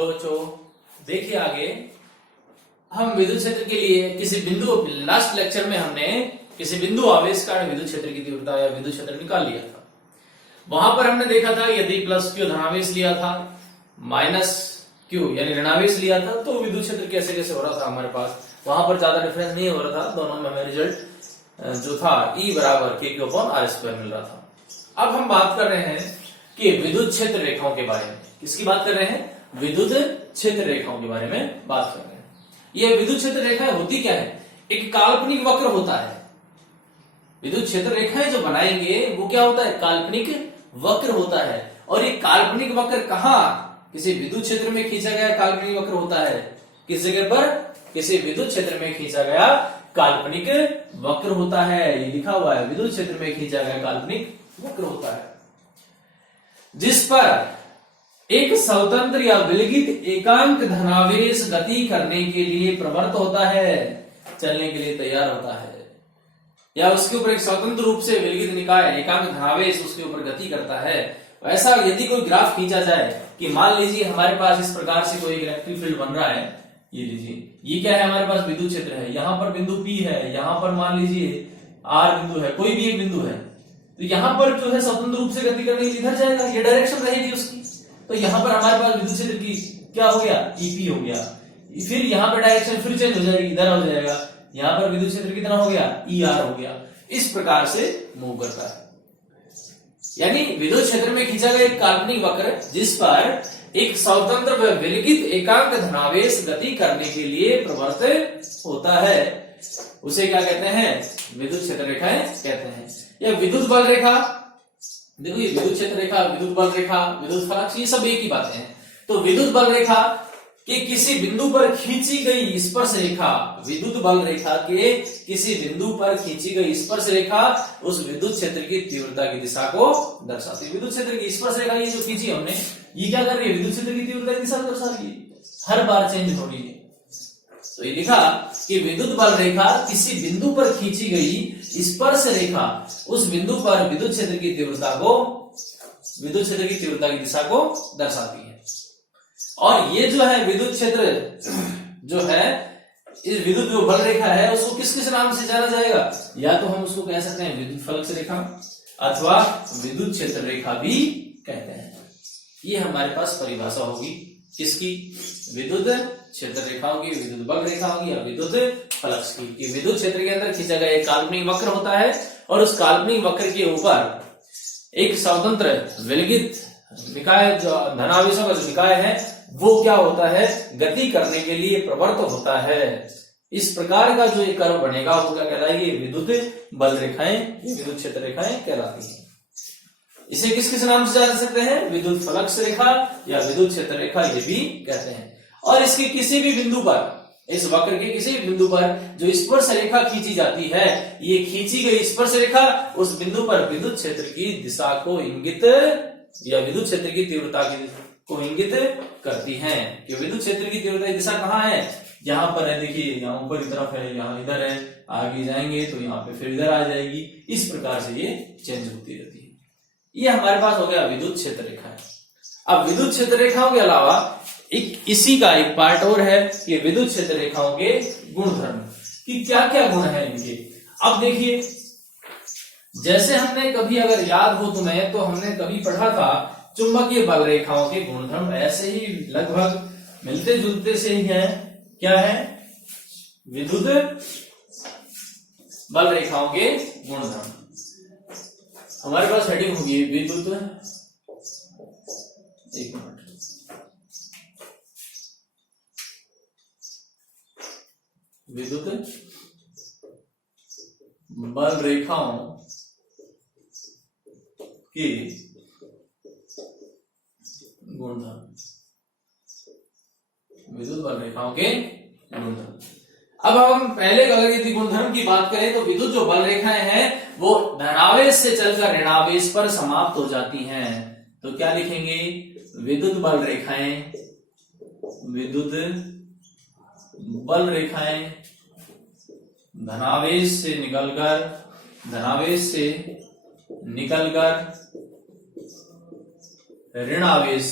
चलो बच्चों देखिए आगे हम विद्युत क्षेत्र के लिए किसी बिंदु, लास्ट लेक्चर में हमने किसी बिंदु आवेश का विद्युत क्षेत्र की तीव्रता या विद्युत क्षेत्र निकाल लिया था। वहां पर हमने देखा था यदि प्लस क्यू धनावेश लिया था, माइनस क्यू यानी ऋणावेश लिया था, तो विद्युत क्षेत्र कैसे कैसे हो रहा था हमारे पास। वहां पर ज्यादा डिफरेंस नहीं हो रहा था, दोनों में हमें रिजल्ट जो था E बराबर k/r² मिल रहा था। अब हम बात कर रहे हैं कि विद्युत क्षेत्र रेखाओं के बारे में। किसकी बात कर रहे हैं? विद्युत क्षेत्र रेखाओं के बारे में बात कर रहे हैं। ये विद्युत क्षेत्र रेखाएं होती क्या है? एक काल्पनिक वक्र होता है। विद्युत क्षेत्र रेखाएं जो बनाएंगे वो क्या होता है? काल्पनिक वक्र होता है। और ये काल्पनिक वक्र कहां? किसी विद्युत क्षेत्र में खींचा गया काल्पनिक वक्र होता है। किस जगह पर? किसी विद्युत क्षेत्र में खींचा गया काल्पनिक वक्र होता है। ये लिखा हुआ है, विद्युत क्षेत्र में खींचा गया काल्पनिक वक्र होता है, जिस पर एक स्वतंत्र या विलगित एकांक धनावेश गति करने के लिए प्रवृत्त होता है, चलने के लिए तैयार होता है, या उसके ऊपर एक स्वतंत्र रूप से विलगित निकाय एकांक धनावेश उसके ऊपर गति करता है। ऐसा यदि कोई ग्राफ खींचा जाए कि मान लीजिए हमारे पास इस प्रकार से कोई इलेक्ट्रिक फील्ड बन रहा है, ये लीजिए, ये क्या है? हमारे पास विद्युत क्षेत्र है। यहाँ पर बिंदु P है, यहाँ पर मान लीजिए R बिंदु है, कोई भी एक बिंदु है, तो यहाँ पर जो है स्वतंत्र रूप से गति करने के लिए इधर जाएगा, ये डायरेक्शन रहेगी उसकी। तो यहाँ पर हमारे पास विद्युत क्षेत्र की क्या हो गया? EP हो गया। फिर यहाँ पर डायरेक्शन फिर चेंज हो जाएगी, इधर हो जाएगा, यहाँ पर विद्युत क्षेत्र कितना हो गया? ER हो गया। इस प्रकार से मूव करता है। यानी विद्युत क्षेत्र में खींचा गया एक काल्पनिक वक्र जिस पर एक स्वतंत्र व विलगित एकांक धनावेश गति करने के लिए प्रवृत्त होता है, उसे क्या कहते हैं? विद्युत क्षेत्र रेखाएं कहते हैं। या विद्युत बल रेखा, देखो ये विद्युत क्षेत्र रेखा, विद्युत बल रेखा, विद्युत फलक, ये सब एक ही बातें हैं। तो विद्युत बल रेखा के किसी बिंदु पर खींची गई स्पर्श रेखा, विद्युत बल रेखा के किसी बिंदु पर खींची गई स्पर्श रेखा उस विद्युत क्षेत्र की तीव्रता की दिशा को दर्शाती है। विद्युत क्षेत्र की स्पर्श रेखा ये जो खींची हमने, ये क्या कर रही है? विद्युत क्षेत्र की तीव्रता की दिशा को दर्शा रही है, हर बार चेंज हो रही है। तो ये लिखा कि विद्युत बल रेखा किसी बिंदु पर खींची गई स्पर्श रेखा उस बिंदु पर विद्युत क्षेत्र की तीव्रता को, विद्युत क्षेत्र की तीव्रता की दिशा को दर्शाती है। और ये जो है विद्युत क्षेत्र जो है, इस विद्युत जो बल रेखा है उसको किस किस नाम से जाना जाएगा? या तो हम उसको कह सकते हैं विद्युत फलक रेखा अथवा विद्युत क्षेत्र रेखा भी कहते हैं। ये हमारे पास परिभाषा होगी किसकी? विद्युत क्षेत्र रेखाओं की, विद्युत बल रेखाओं की या विद्युत फलक की। कि विद्युत क्षेत्र के अंदर खींचा गया एक काल्पनिक वक्र होता है और उस काल्पनिक वक्र के ऊपर एक स्वतंत्र विलगित निकाय, जो धनावेशों का जो निकाय है वो क्या होता है? गति करने के लिए प्रवृत्त होता है। इस प्रकार का जो एक कर्व बनेगा वो क्या कहलाएगी? विद्युत बल रेखाएं, विद्युत क्षेत्र रेखाएं कहलाती है। इसे किस किस नाम से जान सकते हैं? विद्युत फलक रेखा या विद्युत क्षेत्र रेखा ये भी कहते हैं। और इसके किसी भी बिंदु पर, इस वक्र के किसी भी बिंदु पर जो स्पर्श रेखा खींची जाती है, ये खींची गई स्पर्श रेखा उस बिंदु पर विद्युत क्षेत्र की दिशा को इंगित या विद्युत क्षेत्र की तीव्रता को इंगित करती है। कि विद्युत क्षेत्र की तीव्रता की दिशा कहाँ है? यहाँ पर है, देखिए यहाँ ऊपर की तरफ है, यहाँ इधर है, आगे जाएंगे तो यहाँ पे फिर इधर आ जाएगी। इस प्रकार से ये चेंज होती रहती है। ये हमारे पास हो गया विद्युत क्षेत्र रेखा है। अब विद्युत क्षेत्र रेखाओं के अलावा एक इसी का एक पार्ट और है कि विद्युत क्षेत्र रेखाओं के गुणधर्म, कि क्या क्या गुण है इनके। अब देखिए, जैसे हमने कभी अगर याद हो तुम्हें, तो हमने कभी पढ़ा था चुंबकीय बल रेखाओं के गुणधर्म ऐसे ही लगभग मिलते जुलते से ही हैं। क्या है? विद्युत बल रेखाओं के गुणधर्म। हमारे पास हेडिंग होगी विद्युत, एक मिनट, विद्युत बल रेखाओं की गुणधर्म, विद्युत बल रेखाओं के गुणधर्म। अब हम पहले अगर यदि गुणधर्म की बात करें तो विद्युत जो बल रेखाएं हैं वो धनावेश से चलकर ऋणावेश पर समाप्त हो जाती हैं। तो क्या लिखेंगे? विद्युत बल रेखाएं, विद्युत बल रेखाएं धनावेश से निकलकर ऋणावेश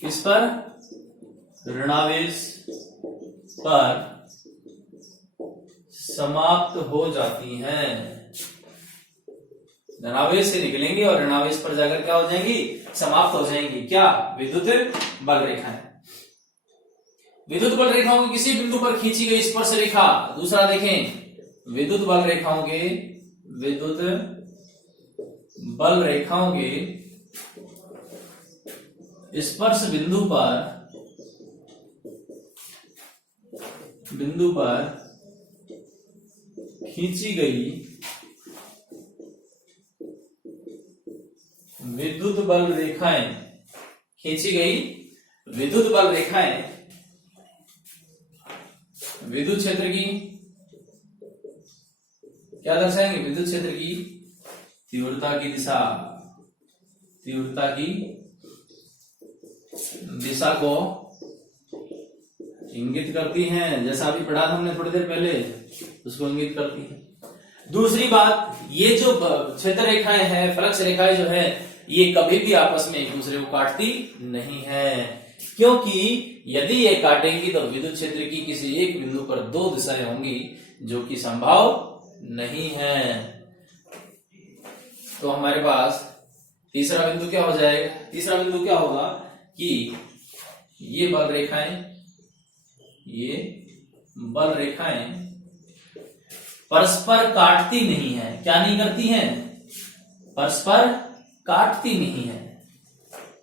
किस पर? ऋणावेश पर समाप्त हो जाती हैं। धनावेश से निकलेंगी और ऋणावेश पर जाकर क्या हो जाएंगी, समाप्त हो जाएंगी। क्या? विद्युत बल रेखाएं। विद्युत बल रेखाओं की किसी बिंदु पर खींची गई स्पर्श रेखा। दूसरा देखें, विद्युत बल रेखाओं के स्पर्श बिंदु पर खींची गई विद्युत बल रेखाएं विद्युत क्षेत्र की क्या दर्शाएंगे? विद्युत क्षेत्र की तीव्रता की दिशा को इंगित करती हैं। जैसा अभी पढ़ा था हमने थोड़ी देर पहले, उसको इंगित करती है। दूसरी बात, ये जो क्षेत्र रेखाएं हैं, फ्लक्स रेखाएं जो है, ये कभी भी आपस में एक दूसरे को काटती नहीं है, क्योंकि यदि ये काटेंगी तो विद्युत क्षेत्र की किसी एक बिंदु पर दो दिशाएं होंगी, जो कि संभव नहीं है। तो हमारे पास तीसरा बिंदु क्या हो जाएगा? तीसरा बिंदु क्या होगा कि ये बल रेखाएं परस्पर काटती नहीं है। क्या नहीं करती हैं? परस्पर काटती नहीं है।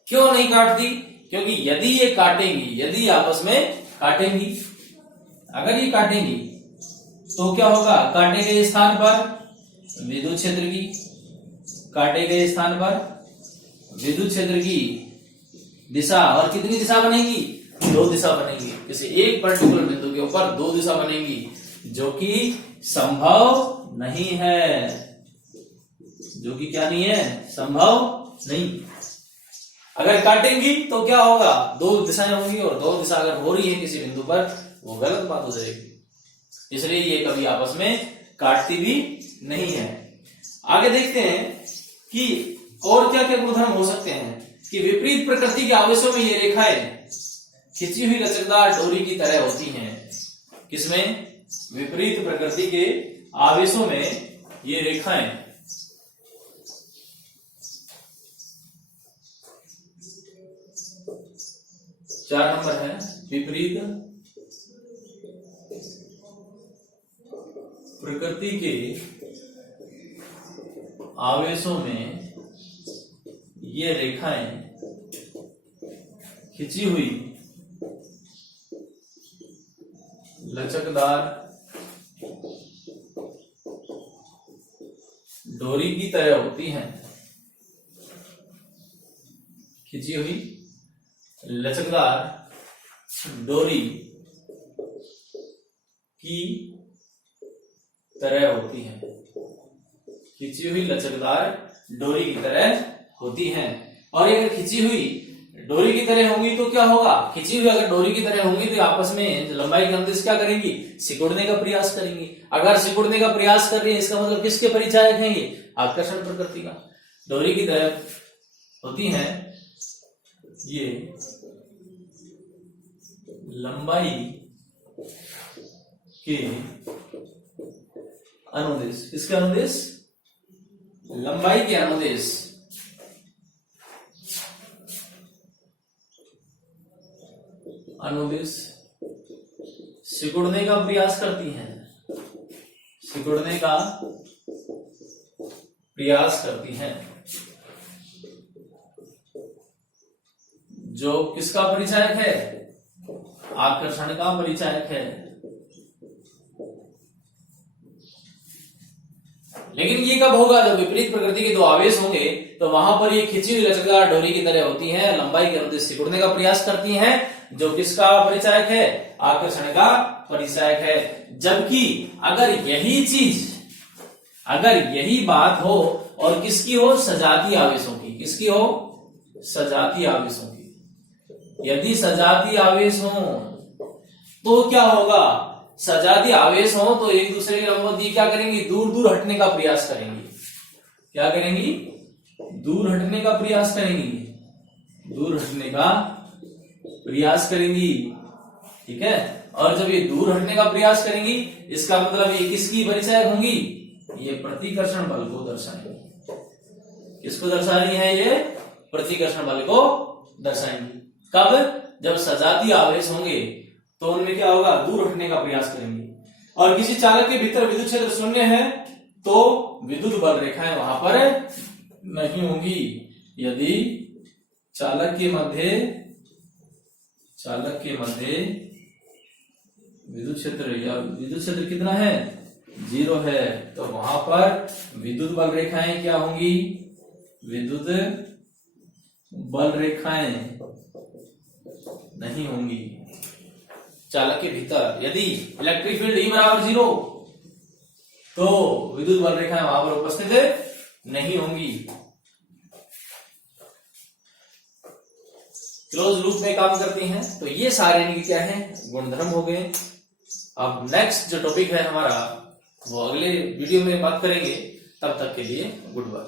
क्यों नहीं काटती? क्योंकि यदि ये काटेंगी, यदि आपस में काटेंगी, अगर ये काटेंगी तो क्या होगा? काटे गए स्थान पर विद्युत क्षेत्र की दिशा, और कितनी दिशा बनेगी? दो दिशा बनेगी। किसी एक पर्टिकुलर बिंदु के ऊपर दो दिशा बनेगी, जो कि संभव नहीं है। जो कि क्या नहीं है? संभव नहीं। अगर काटेंगी तो क्या होगा? दो दिशाएं होंगी, और दो दिशा अगर हो रही है किसी बिंदु पर, वो गलत बात हो जाएगी। इसलिए ये कभी आपस में काटती भी नहीं है। आगे देखते हैं कि और क्या क्या गुणधर्म हो सकते हैं कि विपरीत प्रकृति के आवेशों में ये रेखाएं खिंची हुई लचकदार डोरी की तरह होती हैं। किसमें? विपरीत प्रकृति के आवेशों में ये रेखाएं चार नंबर है, विपरीत प्रकृति के आवेशों में ये रेखाएं खिंची हुई लचकदार डोरी की तरह होती हैं। खिंची हुई लचकदार डोरी की तरह होती हैं। खिंची हुई लचकदार डोरी की तरह होती हैं। और अगर खिंची हुई डोरी की तरह होंगी तो क्या होगा? खिंची हुई अगर डोरी की तरह होंगी तो आपस में लंबाई के अनुदेश क्या करेंगी? सिकुड़ने का प्रयास करेंगी। अगर सिकुड़ने का प्रयास कर रही है, इसका मतलब किसके परिचायक हैं ये? आकर्षण प्रकृति का। डोरी की तरह होती हैं ये लंबाई के अनुदेश। किसके अनुदेश? लंबाई के अनुदेश सिकुड़ने का प्रयास करती हैं। सिकुड़ने का प्रयास करती हैं, जो किसका परिचायक है? आकर्षण का परिचायक है। लेकिन ये कब होगा? जब विपरीत प्रकृति के दो आवेश होंगे तो वहां पर ये खिंची हुई लचकदार डोरी की तरह होती हैं, लंबाई के अनुदेश सिकुड़ने का प्रयास करती हैं, जो किसका परिचायक है? आकर्षण का परिचायक है। जबकि अगर यही बात हो और किसकी हो? सजातीय आवेशों की। किसकी हो? सजातीय आवेशों की। यदि सजातीय आवेश हो तो क्या होगा? सजातीय आवेश हो तो एक दूसरे के लंबवत क्या करेंगी? दूर दूर हटने का प्रयास करेंगी। क्या करेंगी? दूर हटने का प्रयास करेंगी। दूर हटने का प्रयास करेंगी, ठीक है। और जब ये दूर हटने का प्रयास करेंगी, इसका मतलब ये किसकी परिचायक होंगी, ये प्रतिकर्षण बल को दर्शाएंगी। किसको दर्शा रही है, ये प्रतिकर्षण बल को दर्शाएंगी। कब, जब सजातीय आवेश होंगे तो उनमें क्या होगा, दूर हटने का प्रयास करेंगे। और किसी चालक के भीतर विद्युत क्षेत्र शून्य है तो विद्युत बल रेखाएं वहां पर नहीं होंगी। यदि चालक के मध्य विद्युत क्षेत्र कितना है, 0 है, तो वहां पर विद्युत बल रेखाएं क्या होंगी, विद्युत बल रेखाएं नहीं होंगी चालक के भीतर। यदि इलेक्ट्रिक फील्ड E बराबर 0 तो विद्युत बल रेखाएं वहां पर उपस्थित नहीं होंगी। क्लोज लूप में काम करती हैं। तो ये सारे इनके क्या है, गुणधर्म हो गए। अब नेक्स्ट जो टॉपिक है हमारा वो अगले वीडियो में बात करेंगे। तब तक के लिए गुड बाय।